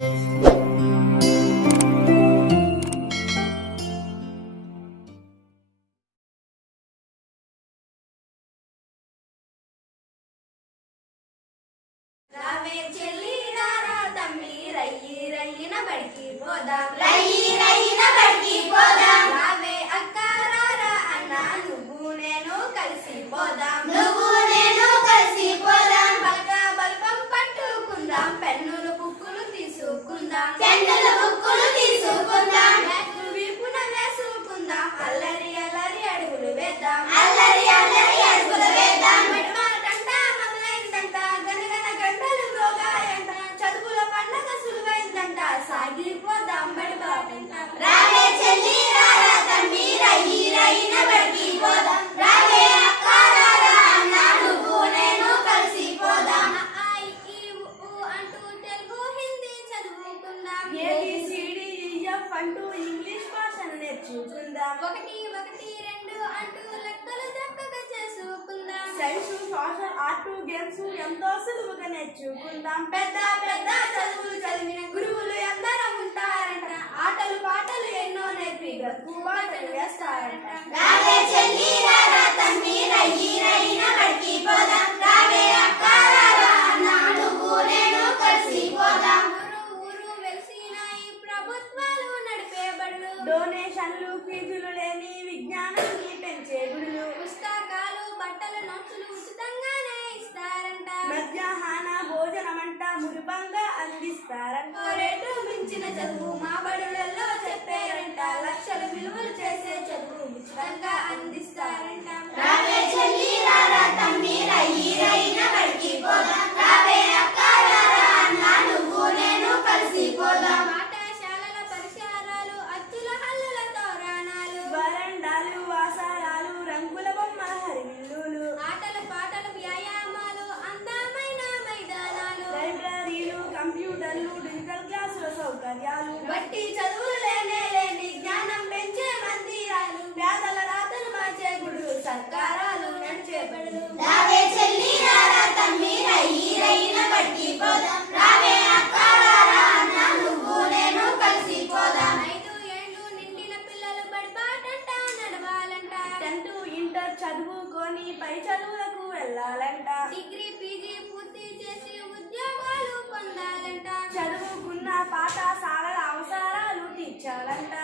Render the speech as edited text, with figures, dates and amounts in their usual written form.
రావే చెల్లి రారా తమ్మి రయ్యి రయ్యిన బడికి పోదాం రావే అక్క రారా అన్న నువ్వు నేను కలిసి పోదాం బలక బల్బం పట్టుకుందాం పెన్నులు బుక్కులు తీసుకుందాం బ్యాగు వీపున వేసుకుందాం అల్లరి అల్లరి అడుగులు వేద్దాం మెడమ గంట మొదలైందంట గనగన గంటలు మ్రోగాయంట చదువుల పండగ సులువైందంట సాగిపోదాం బడి బాటంట రావే చెల్లి రారా తమ్మి రయ్యి రయ్యిన బడికి పోదాం రావే అక్క రారా అన్న నువ్వు నేను కలిసి పోదాం ఆ ఈ ఊ అంటూ తెలుగు హిందీ చదువుకుందాం ABCDEF అంటూ ఇంగ్లీష్ భాషను నేర్చుకుందాం. 1 1 2 అంటూ లెక్కలు చక్కగా చేసుకుందాం సైన్స్, సోషల్, ఆర్ట్, గేమ్స్ ఎంతో సులువుగా నేర్చుకుందాం. పెద్ద పెద్ద చదువులు చదివిన గురువులు ఎందరో ఉంటారంట ఆటలు పాటలు ఎన్నో నేర్పి గతుకు బాటలు వేస్తారంట రావే చెల్లి రారా తమ్మి రయ్యి రయ్యిన బడికి పోదాం రావే అక్క రారా అన్న నువ్వు నేను కలిసి పోదాం ఊరు వెలిసినాయి ప్రభుత్వాలు నడిపే బడులు డొనేషన్లు, ఫీజులు లేని విజ్ఞానాన్ని పెంచే గుడులు, పుస్తకాలు బట్టలు నోట్సులు ఉచితంగానే ఇస్తారంట మధ్యాహ్న భోజనమంట మురిపంగా అందిస్తారంట. రేటు మించిన చదువు మా బడులలో చెప్పారంట లక్షల విలువలు చేసే చదువు ఉచితంగా అందిస్తారంట రావే చెల్లి రారా తమ్మి రయ్యి రయ్యిన బడికి పోదాం రావే అక్క రారా అన్న నువ్వు నేను కలిసి పోదాం పాఠశాలల పరిసరాలు అచ్చుల హల్లుల తోరణాలు వరండాలు, వాసారాలు, రంగుల బొమ్మల హరివిల్లులు, ఆటలు పాటలు వ్యాయామాలు అందమైన మైదానాలు లైబ్రరీలు, కంప్యూటర్లు, డిజిటల్ క్లాసుల సౌకర్యాలు, బట్టి చదువులు లేని జ్ఞానం పెంచే మందిరాలు పేదల రాతలు మార్చే గుడులు సర్కారాలు నడిచే బడులు రావే చెల్లి రారా తమ్మి రయ్యి రయ్యిన బడికి పోదాం రావే అక్క రారా అన్న నువ్వు నేను కలిసి పోదాం 5 ఏళ్ళు నిండిన పిల్లలు బడిబాటంట నడవాలంట 10th, ఇంటర్ చదువుకొని పై చదువులకు వెళ్ళాలంట. డిగ్రీ పీజీ పూర్తి చేసి ఉద్యోగాలు పొందాలంట చదువుకున్న పాఠశాలల అవసరాలు తీర్చాలంట.